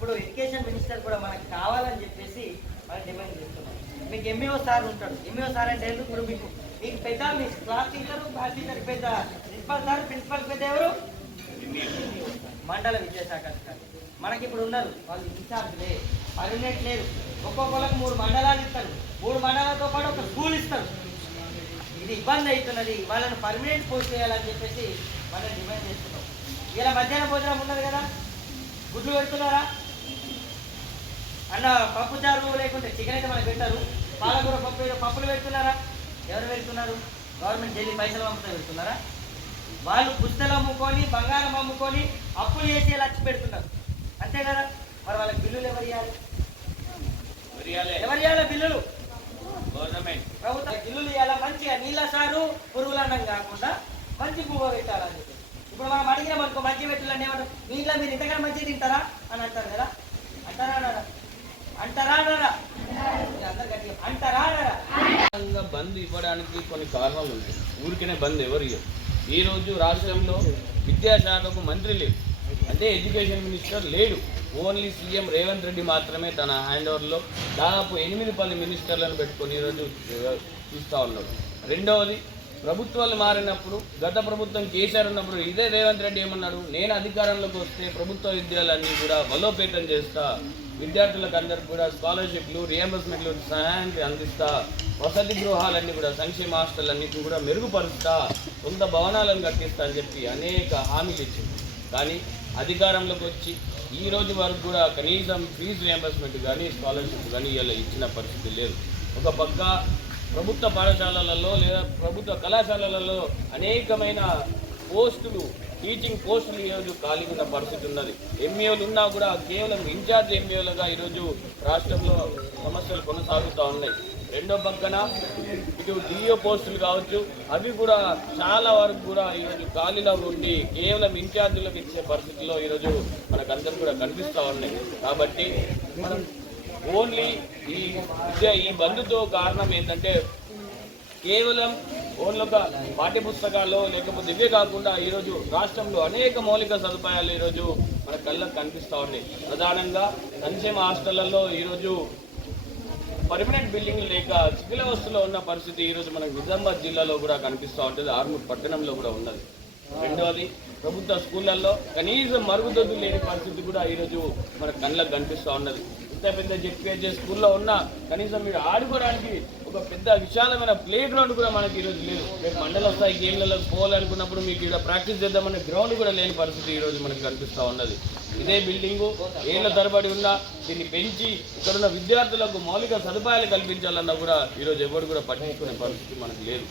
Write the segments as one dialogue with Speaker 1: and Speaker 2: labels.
Speaker 1: ఇప్పుడు education minister కూడా మనకు కావాలని చెప్పేసి మనం డిమాండ్ చేస్తున్నాం. మీకు ఎంఈఓ సార్ ఉంటాడు. ఎంఈఓ సార్ అంటే ఇప్పుడు మీకు మీకు పెద్ద మీ క్లాస్ టీచర్ క్లాస్ టీచర్ పెద్ద ప్రిన్సిపల్ సార్ ప్రిన్సిపల్ పెద్ద ఎవరు? మండల విద్యాశాఖ అధికారి. మనకి ఇప్పుడు ఉన్నారు. వాళ్ళు ఇన్ఛార్జ్ లే. పర్మనెంట్ లేరు. ఒక్కొక్కరికి మూడు మండలాలు ఇస్తారు. మూడు మండలాలతో పాటు ఒక స్కూల్ ఇస్తారు. ఇది ఇబ్బంది అవుతున్నది. వాళ్ళని పర్మనెంట్ పోస్ట్ చేయాలని చెప్పేసి మనం డిమాండ్ చేస్తున్నాం. ఇలా మధ్యాహ్నం భోజనం ఉన్నది కదా? గుడ్లు పెడుతున్నారా? అన్న పప్పు చారు లేకుంటే చికెన్ అయితే మనకు పెట్టారు. పాలకూర పప్పు ఏదో పప్పులు పెడుతున్నారా? ఎవరు పెడుతున్నారు? గవర్నమెంట్ ఢిల్లీ పైసలు పంపుతా పెడుతున్నారా? వాళ్ళు పుస్తలు అమ్ముకొని బంగారం అమ్ముకొని అప్పులు చేసి లచ్చి పెడుతున్నారు. అంతే కదా? మరి వాళ్ళకి బిల్లులు ఎవరు ఇవ్వాలి ఎవరు ఇవ్వాలి బిల్లులు?
Speaker 2: గవర్నమెంట్.
Speaker 1: ప్రభుత్వం బిల్లులు ఇవ్వాలా మంచిగా నీళ్ళ సారు పురుగులన్నం కాకుండా మంచి పువ్వు పెట్టాలని చెప్పి. ఇప్పుడు మనం అడిగినాం అనుకో మంచి పెట్టాలని ఏమంటారు? మీ ఇంట్లో మీరు ఇంతకన్నా మంచి తింటారా? అని అంటారు కదా? అంటారా అన్నారా? అంటారా అంటారా
Speaker 2: బంద్ ఇవ్వడానికి కొన్ని కారణాలు ఉంటాయి. ఊరికనే బంద్ ఎవరు ఇవ్వరు ఈరోజు రాష్ట్రంలో విద్యాశాఖకు మంత్రి లేడు. అంటే ఎడ్యుకేషన్ మినిస్టర్ లేడు. ఓన్లీ సీఎం రేవంత్ రెడ్డి మాత్రమే తన హ్యాండ్ ఓవర్లో దాదాపు ఎనిమిది పది మినిస్టర్లను పెట్టుకొని ఈరోజు చూస్తూ ఉన్నాడు. రెండవది ప్రభుత్వాలు మారినప్పుడు గత ప్రభుత్వం కేసీఆర్ ఉన్నప్పుడు ఇదే రేవంత్ రెడ్డి ఏమన్నాడు? నేను అధికారంలోకి వస్తే ప్రభుత్వ విద్యాలన్నీ కూడా బలోపేతం చేస్తా విద్యార్థులకు అందరికి కూడా స్కాలర్షిప్లు రియంబర్స్మెంట్లు సహాయానికి అందిస్తా వసతి గృహాలన్నీ కూడా సంక్షేమ హాస్టల్ కూడా మెరుగుపరుస్తా సొంత భవనాలను కట్టిస్తా అని చెప్పి అనేక హామీలు ఇచ్చింది. కానీ అధికారంలోకి వచ్చి ఈ రోజు వరకు కూడా కనీసం ఫీజు రియంబర్స్మెంట్ కానీ స్కాలర్షిప్ కానీ ఇలా ఇచ్చిన పరిస్థితి లేదు. ఒక పక్క ప్రభుత్వ పాఠశాలలలో లేదా ప్రభుత్వ కళాశాలలలో అనేకమైన పోస్టులు టీచింగ్ పోస్టులు ఈరోజు ఖాళీ ఉన్న పరిస్థితి ఉన్నది ఎంఏలు ఉన్నా కూడా కేవలం ఇన్ఛార్జ్ ఎంఏలుగా ఈరోజు రాష్ట్రంలో సమస్యలు కొనసాగుతూ ఉన్నాయి. రెండో పక్కన ఇటు డిఓ పోస్టులు కావచ్చు అవి కూడా చాలా వరకు కూడా ఈరోజు ఖాళీలో ఉండి కేవలం ఇన్ఛార్జీలకు ఇచ్చే పరిస్థితుల్లో ఈరోజు మనకందరూ కూడా కనిపిస్తూ ఉన్నాయి. కాబట్టి మనం ఓన్లీ ఈ విద్య ఈ బంధుతో కారణం ఏంటంటే కేవలం ఓన్లీ పాఠ్య పుస్తకాల్లో లేకపోతే ఇవే కాకుండా ఈరోజు రాష్ట్రంలో అనేక మౌలిక సదుపాయాలు ఈరోజు మన కళ్ళకు కనిపిస్తూ ఉన్నాయి. ప్రధానంగా సంక్షేమ హాస్టళ్ళలో ఈరోజు పర్మనెంట్ బిల్డింగ్ లేక శిథిలావస్థలో ఉన్న పరిస్థితి ఈరోజు మనకు నిజామాబాద్ జిల్లాలో కూడా కనిపిస్తూ ఉంటుంది. ఆర్మూర్ పట్టణంలో కూడా ఉన్నది. రెండవది ప్రభుత్వ స్కూళ్ళల్లో కనీసం మరుగుదొద్దు లేని పరిస్థితి కూడా ఈరోజు మన కళ్ళకు కనిపిస్తూ ఉన్నది. ఇంత పెద్ద జెడ్పీహెచ్ఎస్ స్కూల్లో ఉన్న కనీసం మీరు ఆడుకోవడానికి ఒక పెద్ద విశాలమైన ప్లే గ్రౌండ్ కూడా మనకి ఈరోజు లేదు. రేపు మండల స్థాయి గేమ్లలో పోవాలనుకున్నప్పుడు మీకు ఇక్కడ ప్రాక్టీస్ చేద్దామనే గ్రౌండ్ కూడా లేని పరిస్థితి ఈరోజు మనకు కనిపిస్తూ ఉన్నది. ఇదే బిల్డింగు ఏళ్ళ తరబడి ఉన్న దీన్ని పెంచి ఇక్కడున్న విద్యార్థులకు మౌలిక సదుపాయాలు కల్పించాలన్నా కూడా ఈరోజు ఎవరు కూడా పట్టించుకునే పరిస్థితి మనకు లేదు.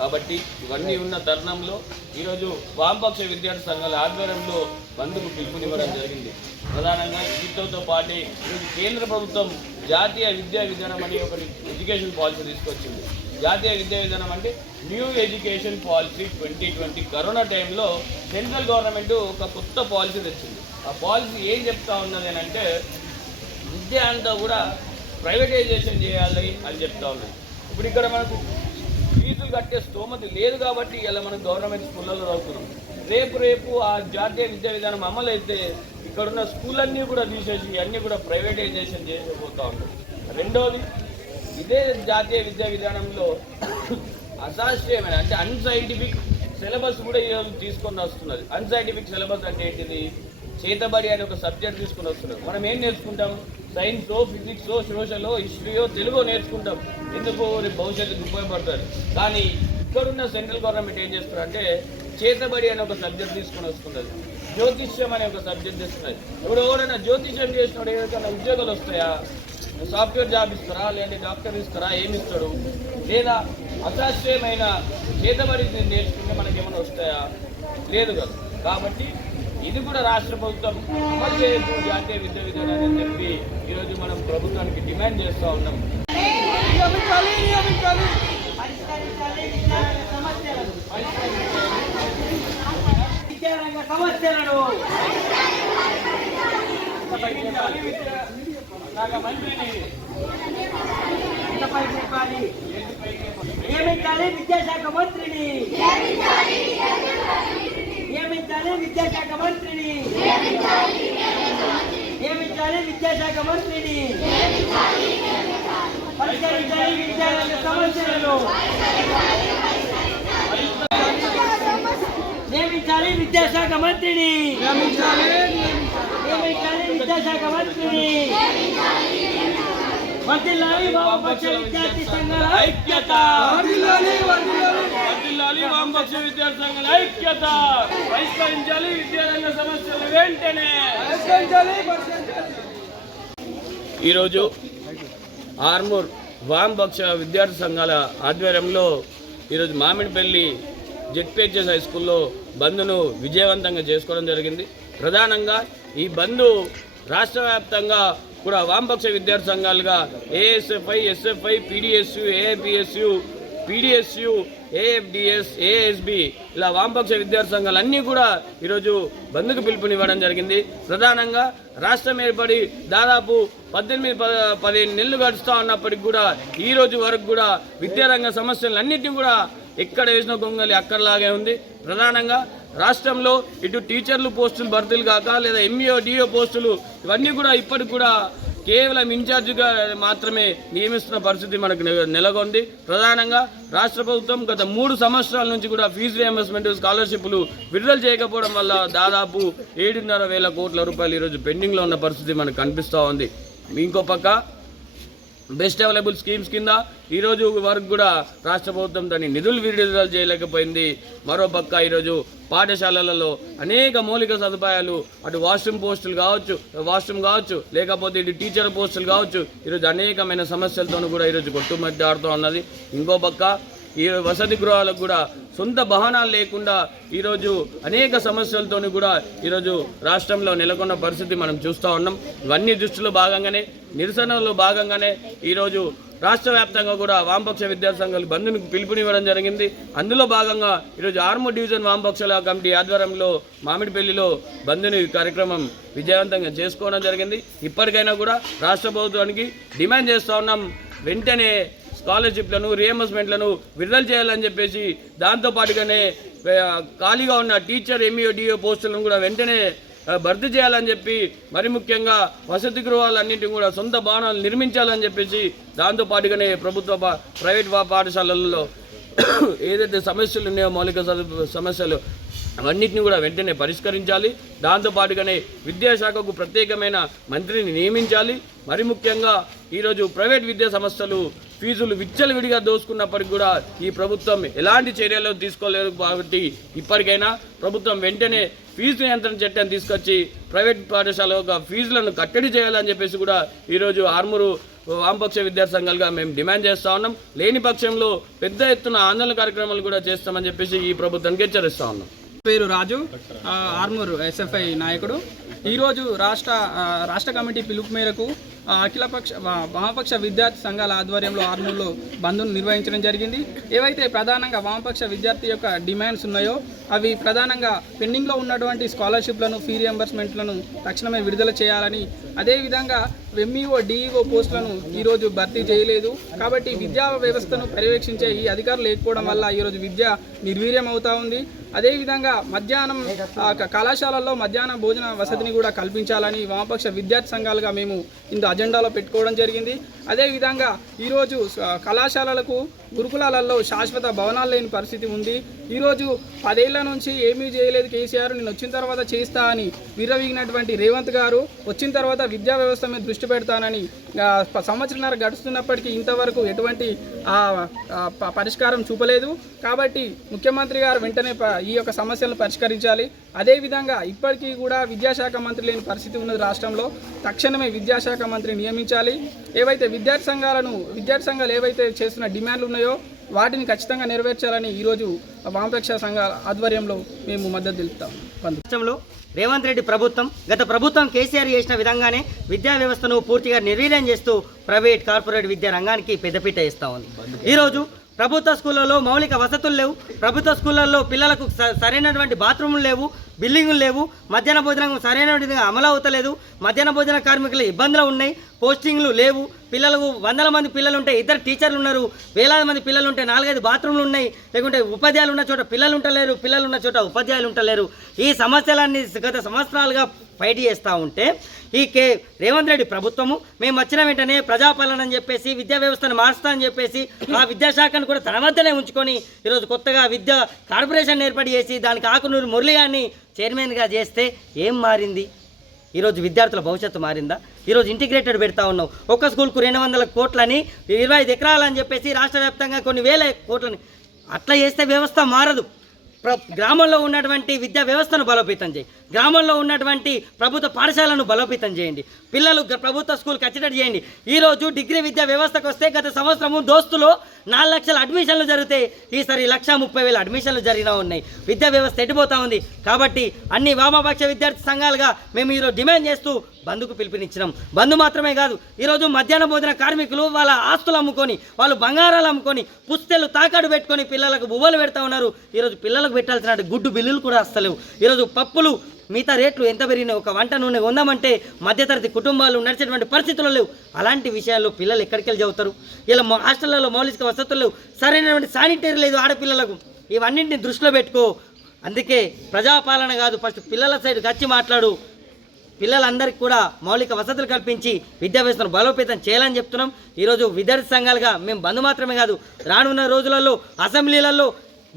Speaker 2: కాబట్టి ఇవన్నీ ఉన్న తరుణంలో ఈరోజు వామపక్ష విద్యార్థి సంఘాల ఆధ్వర్యంలో బంధుకు పిలుపునివ్వడం జరిగింది. ప్రధానంగా వీటితో పాటే ఈరోజు కేంద్ర ప్రభుత్వం జాతీయ విద్యా విధానం అనే ఒకటి ఎడ్యుకేషన్ పాలసీ తీసుకొచ్చింది. జాతీయ విద్యా విధానం అంటే new education policy twenty twenty corona టైంలో సెంట్రల్ గవర్నమెంట్ ఒక కొత్త పాలసీ తెచ్చింది. ఆ పాలసీ ఏం చెప్తా ఉన్నది అని అంటే విద్య అంతా కూడా ప్రైవేటైజేషన్ చేయాలి అని చెప్తా ఉన్నది. ఇప్పుడు ఇక్కడ మనకు ఫీజులు కట్టే స్తోమత లేదు కాబట్టి ఇలా మనం గవర్నమెంట్ స్కూళ్ళలో చదువుతున్నాం. రేపు రేపు ఆ జాతీయ విద్యా విధానం అమలు అయితే ఇక్కడున్న స్కూళ్ళన్నీ కూడా తీసేసి అన్నీ కూడా ప్రైవేటైజేషన్ చేసిపోతూ ఉంటాం రెండోది ఇదే జాతీయ విద్యా విధానంలో అశాస్త్రీయమైన అంటే అన్సైంటిఫిక్ సిలబస్ కూడా ఈరోజు తీసుకొని వస్తున్నది అన్సైంటిఫిక్ సిలబస్ అంటే ఏంటిది? చేతబడి అనే ఒక సబ్జెక్ట్ తీసుకొని వస్తున్నారు. మనం ఏం నేర్చుకుంటాం? సైన్సో ఫిజిక్సో సోషలో హిస్టరీయో తెలుగో నేర్చుకుంటాం. ఎందుకు? రేపు భవిష్యత్తుకు ఉపయోగపడతారు. కానీ ఇక్కడున్న సెంట్రల్ గవర్నమెంట్ ఏం చేస్తున్నారు అంటే చేతబడి అనే ఒక సబ్జెక్ట్ తీసుకొని వస్తున్నది జ్యోతిష్యం అనే ఒక సబ్జెక్ట్ తీసుకున్నది ఇప్పుడు ఎవరైనా జ్యోతిష్యం చేసినప్పుడు ఏదైనా ఉద్యోగాలు వస్తాయా? సాఫ్ట్వేర్ జాబ్ ఇస్తారా? లేదంటే డాక్టర్ ఇస్తారా? ఏమి ఇస్తాడు? లేదా అశాస్త్రీయమైన చేతబడి నేర్చుకుంటే మనకి ఏమైనా వస్తాయా? లేదు కదా. కాబట్టి ఇది కూడా రాష్ట్ర ప్రభుత్వం అమలు చేయకు జాతీయ విద్యా విధానాన్ని చెప్పి ఈరోజు మనం ప్రభుత్వానికి డిమాండ్ చేస్తూ ఉన్నాం.
Speaker 1: సమస్యలను విద్యారంగ నియమించాలి విద్యాశాఖ మంత్రిని. నియమించాలి విద్యాశాఖ మంత్రిని. నియమించాలి విద్యాశాఖ మంత్రిని. పరిష్కరించాలి విద్యారంగ సమస్యలను. నియమించాలి విద్యాశాఖ మంత్రిని. నియమించాలి. విద్యాశాఖ మంత్రిని వర్ధిల్లాలి వామపక్ష విద్యార్థి సంఘాల ఐక్యత
Speaker 2: వర్ధిల్లాలి వామపక్ష విద్యార్థి సంఘాల ఐక్యత పరిష్కరించాలి విద్యారంగ సమస్యలు వెంటనే ఈరోజు ఆర్మూర్ వామపక్ష విద్యార్థి సంఘాల ఆధ్వర్యంలో ఈరోజు మామిడిపల్లి జెడ్పిహెచ్ఎస్ హై స్కూల్లో బంద్ను విజయవంతంగా చేసుకోవడం జరిగింది. ప్రధానంగా ఈ బంద్ రాష్ట్ర వ్యాప్తంగా కూడా వామపక్ష విద్యార్థి సంఘాలుగా ASFI SFI PDSU AIPSU PDSU AFDS ASB ఇలా వామపక్ష విద్యార్థి సంఘాలు అన్నీ కూడా ఈరోజు బంద్కు పిలుపునివ్వడం జరిగింది. ప్రధానంగా రాష్ట్రం ఏర్పడి దాదాపు పద్దెనిమిది ప పదిహేను నెలలు గడుస్తూ ఉన్నప్పటికి కూడా ఈ రోజు వరకు కూడా విద్యారంగ సమస్యలన్నింటినీ కూడా ఎక్కడ వేసిన గొంగలి అక్కడలాగే ఉంది. ప్రధానంగా రాష్ట్రంలో ఇటు టీచర్లు పోస్టులు భర్తీలు కాక లేదా ఎంఈఓ డిఓ పోస్టులు ఇవన్నీ కూడా ఇప్పటికి కూడా కేవలం ఇన్ఛార్జిగా మాత్రమే నియమిస్తున్న పరిస్థితి మనకు నె- నెలకొంది. ప్రధానంగా రాష్ట్ర ప్రభుత్వం గత మూడు సంవత్సరాల నుంచి కూడా ఫీజు రియంబర్స్మెంట్ స్కాలర్షిప్లు విడుదల చేయకపోవడం వల్ల దాదాపు ఏడున్నర వేల కోట్ల రూపాయలు ఈరోజు పెండింగ్లో ఉన్న పరిస్థితి మనకు కనిపిస్తూ ఉంది. ఇంకో పక్క బెస్ట్ అవైలబుల్ స్కీమ్స్ కింద ఈరోజు వరకు కూడా రాష్ట్ర ప్రభుత్వం దాని నిధులు విడుదల చేయలేకపోయింది. మరోపక్క ఈరోజు పాఠశాలలలో అనేక మౌలిక సదుపాయాలు అటు వాష్రూమ్ పోస్టులు కావచ్చు వాష్రూమ్ కావచ్చు లేకపోతే ఇటు టీచర్ పోస్టులు కావచ్చు ఈరోజు అనేకమైన సమస్యలతో కూడా ఈరోజు కొట్టుమద్దాడుతూ ఉన్నది. ఇంకో పక్క ఈ వసతి గృహాలకు కూడా సొంత వాహనాలు లేకుండా ఈరోజు అనేక సమస్యలతోని కూడా ఈరోజు రాష్ట్రంలో నెలకొన్న పరిస్థితి మనం చూస్తూ ఉన్నాం. ఇవన్నీ దృష్టిలో భాగంగానే నిరసనలో భాగంగానే ఈరోజు రాష్ట్ర వ్యాప్తంగా కూడా వామపక్ష విద్యాసంఘాలు సంఘాలు బంద్ను పిలుపునివ్వడం జరిగింది. అందులో భాగంగా ఈరోజు ఆర్మూర్ డివిజన్ వామపక్షల కమిటీ ఆధ్వర్యంలో మామిడిపల్లిలో బంద్ని కార్యక్రమం విజయవంతంగా చేసుకోవడం జరిగింది. ఇప్పటికైనా కూడా రాష్ట్ర ప్రభుత్వానికి డిమాండ్ చేస్తూ ఉన్నాం. వెంటనే స్కాలర్షిప్లను రియంబర్స్మెంట్లను విడుదల చేయాలని చెప్పేసి దాంతోపాటుగానే ఖాళీగా ఉన్న టీచర్ ఎంఈఓ డిఓ పోస్టులను కూడా వెంటనే భర్తీ చేయాలని చెప్పి మరి ముఖ్యంగా వసతి గృహాలన్నింటినీ కూడా సొంత భవనాలు నిర్మించాలని చెప్పేసి దాంతోపాటుగానే ప్రభుత్వ ప్రైవేట్ పాఠశాలల్లో ఏదైతే సమస్యలు ఉన్నాయో మౌలిక సమస్యలు అవన్నిటిని కూడా వెంటనే పరిష్కరించాలి. దాంతోపాటుగానే విద్యాశాఖకు ప్రత్యేకమైన మంత్రిని నియమించాలి. మరి ముఖ్యంగా ఈరోజు ప్రైవేట్ విద్యా సంస్థలు ఫీజులు విచ్చలవిడిగా దోసుకున్నప్పటికి కూడా ఈ ప్రభుత్వం ఎలాంటి చర్యలు తీసుకోలేదు కాబట్టి ఇప్పటికైనా ప్రభుత్వం వెంటనే ఫీజు నియంత్రణ చట్టం తీసుకొచ్చి ప్రైవేట్ పాఠశాల యొక్క ఫీజులను కట్టడి చేయాలని చెప్పేసి కూడా ఈరోజు ఆర్మూరు వామపక్ష విద్యాసంఘాలుగా మేము డిమాండ్ చేస్తా ఉన్నాం. లేని పక్షంలో పెద్ద ఎత్తున ఆందోళన కార్యక్రమాలు కూడా చేస్తామని చెప్పేసి ఈ ప్రభుత్వానికి హెచ్చరిస్తూ ఉన్నాం.
Speaker 3: పేరు రాజు ఆ, ఆర్మూర్ ఎస్ఎఫ్ఐ నాయకుడు. ఈరోజు రాష్ట్ర రాష్ట్ర కమిటీ పిలుపు మేరకు అఖిలపక్ష వామపక్ష విద్యార్థి సంఘాల ఆధ్వర్యంలో ఆర్మూర్లో బంద్ను నిర్వహించడం జరిగింది. ఏవైతే ప్రధానంగా వామపక్ష విద్యార్థి యొక్క డిమాండ్స్ ఉన్నాయో అవి ప్రధానంగా పెండింగ్లో ఉన్నటువంటి స్కాలర్షిప్లను ఫీ రియంబర్స్మెంట్లను తక్షణమే విడుదల చేయాలని అదేవిధంగా ఎంఈఓ డిఈఓ పోస్టులను ఈరోజు భర్తీ చేయలేదు. కాబట్టి విద్యా వ్యవస్థను పర్యవేక్షించే ఈ అధికారులు లేకపోవడం వల్ల ఈరోజు విద్య నిర్వీర్యం అవుతా ఉంది. అదేవిధంగా మధ్యాహ్నం ఆ, కళాశాలల్లో మధ్యాహ్న భోజన వసతిని కూడా కల్పించాలని వామపక్ష విద్యార్థి సంఘాలుగా మేము ఇందు అజెండాలో పెట్టుకోవడం జరిగింది. అదేవిధంగా ఈరోజు కళాశాలలకు గురుకులాలలో శాశ్వత భవనాలు లేని పరిస్థితి ఉంది. ఈరోజు పదేళ్ళ నుంచి ఏమీ చేయలేదు కేసీఆర్. నేను వచ్చిన తర్వాత చేస్తా అని విర్రవీగినటువంటి రేవంత్ గారు వచ్చిన తర్వాత విద్యా వ్యవస్థ మీద దృష్టి పెడతానని సంవత్సరంన్నర గడుస్తున్నప్పటికీ ఇంతవరకు ఎటువంటి పరిష్కారం చూపలేదు. కాబట్టి ముఖ్యమంత్రి గారు వెంటనే ప- ఈ యొక్క సమస్యలను పరిష్కరించాలి. అదేవిధంగా ఇప్పటికీ కూడా విద్యాశాఖ మంత్రి లేని పరిస్థితి ఉన్నది రాష్ట్రంలో. తక్షణమే విద్యాశాఖ మంత్రి నియమించాలి. ఏవైతే విద్యార్థి సంఘాలను విద్యార్థి సంఘాలు ఏవైతే చేస్తున్న డిమాండ్లు ఉన్నాయో వాటిని ఖచ్చితంగా నెరవేర్చాలని ఈరోజు వామపక్ష సంఘాల ఆధ్వర్యంలో మేము మద్దతు తెలుపుతాం.
Speaker 1: రాష్ట్రంలో రేవంత్ రెడ్డి ప్రభుత్వం గత ప్రభుత్వం కేసీఆర్ చేసిన విధంగానే విద్యా వ్యవస్థను పూర్తిగా నిర్వీర్యం చేస్తూ ప్రైవేట్ కార్పొరేట్ విద్యా రంగానికి పెద్దపీట ఇస్తా ఉంది. ఈరోజు ప్రభుత్వ స్కూళ్ళలో మౌలిక వసతులు లేవు. ప్రభుత్వ స్కూళ్ళల్లో పిల్లలకు స- సరైనటువంటి బాత్రూములు లేవు. బిల్డింగులు లేవు మధ్యాహ్న భోజనం సరైన విధంగా అమలు అవుతలేదు మధ్యాహ్న భోజన కార్మికులు ఇబ్బందులు ఉన్నాయి పోస్టింగ్లు లేవు పిల్లలకు వందల మంది పిల్లలు ఉంటే ఇద్దరు టీచర్లు ఉన్నారు వేలాది మంది పిల్లలు ఉంటే నాలుగైదు బాత్రూమ్లు ఉన్నాయి లేకుంటే ఉపాధ్యాయులు ఉన్న చోట పిల్లలు ఉంటలేరు పిల్లలు ఉన్న చోట ఉపాధ్యాయులు ఉంటలేరు ఈ సమస్యలన్నీ గత సంవత్సరాలుగా ఫైట్ చేస్తూ ఉంటే ఈ కే రేవంత్ రెడ్డి ప్రభుత్వము మేము వచ్చిన వెంటనే ప్రజాపాలన అని చెప్పేసి విద్యా వ్యవస్థను మారుస్తా అని చెప్పేసి ఆ విద్యాశాఖను కూడా తన వద్దనే ఉంచుకొని ఈరోజు కొత్తగా విద్యా కార్పొరేషన్ ఏర్పాటు చేసి దానికి ఆకునూరు మురళి గారిని చైర్మన్గా చేస్తే ఏం మారింది? ఈరోజు విద్యార్థుల భవిష్యత్తు మారిందా? ఈరోజు ఇంటిగ్రేటెడ్ పెడతా ఉన్నావు. ఒక్క స్కూల్కు రెండు వందల కోట్లని ఇరవై ఐదు ఎకరాలని చెప్పేసి రాష్ట్ర వ్యాప్తంగా కొన్ని వేల కోట్లని. అట్లా చేస్తే వ్యవస్థ మారదు. ప్ర గ్రామంలో ఉన్నటువంటి విద్యా వ్యవస్థను బలోపేతం చేయి. గ్రామంలో ఉన్నటువంటి ప్రభుత్వ పాఠశాలను బలోపేతం చేయండి. పిల్లలు ప్రభుత్వ స్కూల్కి వచ్చేటట్టు చేయండి. ఈరోజు డిగ్రీ విద్యా వ్యవస్థకు వస్తే గత సంవత్సరము దోస్తులు నాలుగు లక్షల అడ్మిషన్లు జరిగితే ఈసారి లక్ష ముప్పై వేల అడ్మిషన్లు జరిగినా ఉన్నాయి. విద్యా వ్యవస్థ ఎడిపోతూ ఉంది? కాబట్టి అన్ని వామపక్ష విద్యార్థి సంఘాలుగా మేము ఈరోజు డిమాండ్ చేస్తూ బంధుకు పిలుపునిచ్చినాం. బంధు మాత్రమే కాదు ఈరోజు మధ్యాహ్న భోజన కార్మికులు వాళ్ళ ఆస్తులు అమ్ముకొని వాళ్ళు బంగారాలు అమ్ముకొని పుస్తెలు తాకాడు పెట్టుకొని పిల్లలకు బువ్వలు పెడతా ఉన్నారు. ఈరోజు పిల్లలకు పెట్టాల్సిన గుడ్డు బిల్లులు కూడా వస్తలేవు ఈరోజు పప్పులు మిగతా రేట్లు ఎంత పెరిగినాయి ఒక వంట నూనె కొందామంటే మధ్యతరగతి కుటుంబాలు నడిచేటువంటి పరిస్థితులు లేవు. అలాంటి విషయాల్లో పిల్లలు ఎక్కడికి వెళ్ళి చదువుతారు? ఇలా మా హాస్టళ్ళలో మౌలిక వసతులు లేవు. సరైనటువంటి శానిటరీ లేదు ఆడపిల్లలకు. ఇవన్నింటిని దృష్టిలో పెట్టుకో. అందుకే ప్రజాపాలన కాదు ఫస్ట్ పిల్లల సైడ్ వచ్చి మాట్లాడు. పిల్లలందరికీ కూడా మౌలిక వసతులు కల్పించి విద్యా వ్యవస్థను బలోపేతం చేయాలని చెప్తున్నాం. ఈరోజు విద్యార్థి సంఘాలుగా మేము బంధు మాత్రమే కాదు రానున్న రోజులలో అసెంబ్లీలలో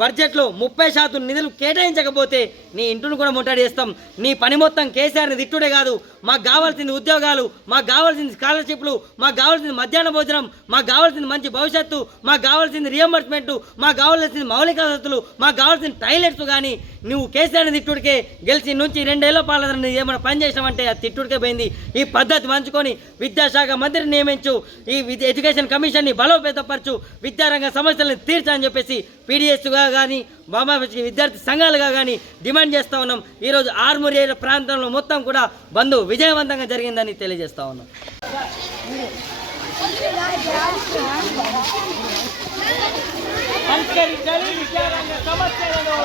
Speaker 1: బడ్జెట్లో ముప్పై శాతం నిధులు కేటాయించకపోతే నీ ఇంటిని కూడా ముట్టడి చేస్తాం. నీ పని మొత్తం కేసీఆర్ని తిట్టుడే కాదు. మాకు కావాల్సింది ఉద్యోగాలు మాకు కావాల్సింది స్కాలర్షిప్లు మాకు కావాల్సింది మధ్యాహ్న భోజనం మాకు కావాల్సింది మంచి భవిష్యత్తు మాకు కావాల్సింది రియంబర్స్మెంట్ మాకు కావాల్సింది మౌలిక వసతులు మాకు కావాల్సిన టాయిలెట్స్ కానీ నువ్వు కేసీఆర్ని తిట్టుడికే గెలిచి నుంచి రెండేళ్ళ పాలన ఏమైనా పని చేసామంటే ఆ తిట్టుడికే పోయింది. ఈ పద్ధతి మంచుకొని విద్యాశాఖ మంత్రిని నియమించు. ఈ విద్య ఎడ్యుకేషన్ కమిషన్ని బలోపేతపరచు. విద్యారంగ సమస్యలను తీర్చని చెప్పేసి పీడిఎస్గా కానీ బాబా విద్యార్థి సంఘాలుగా కానీ డిమాండ్ చేస్తూ ఉన్నాం. ఈరోజు ఆర్మూర్ ప్రాంతంలో మొత్తం కూడా బంద్ విజయవంతంగా జరిగిందని తెలియజేస్తూ ఉన్నాం. పరిష్కరించాలి విద్యారంగ సమస్యలను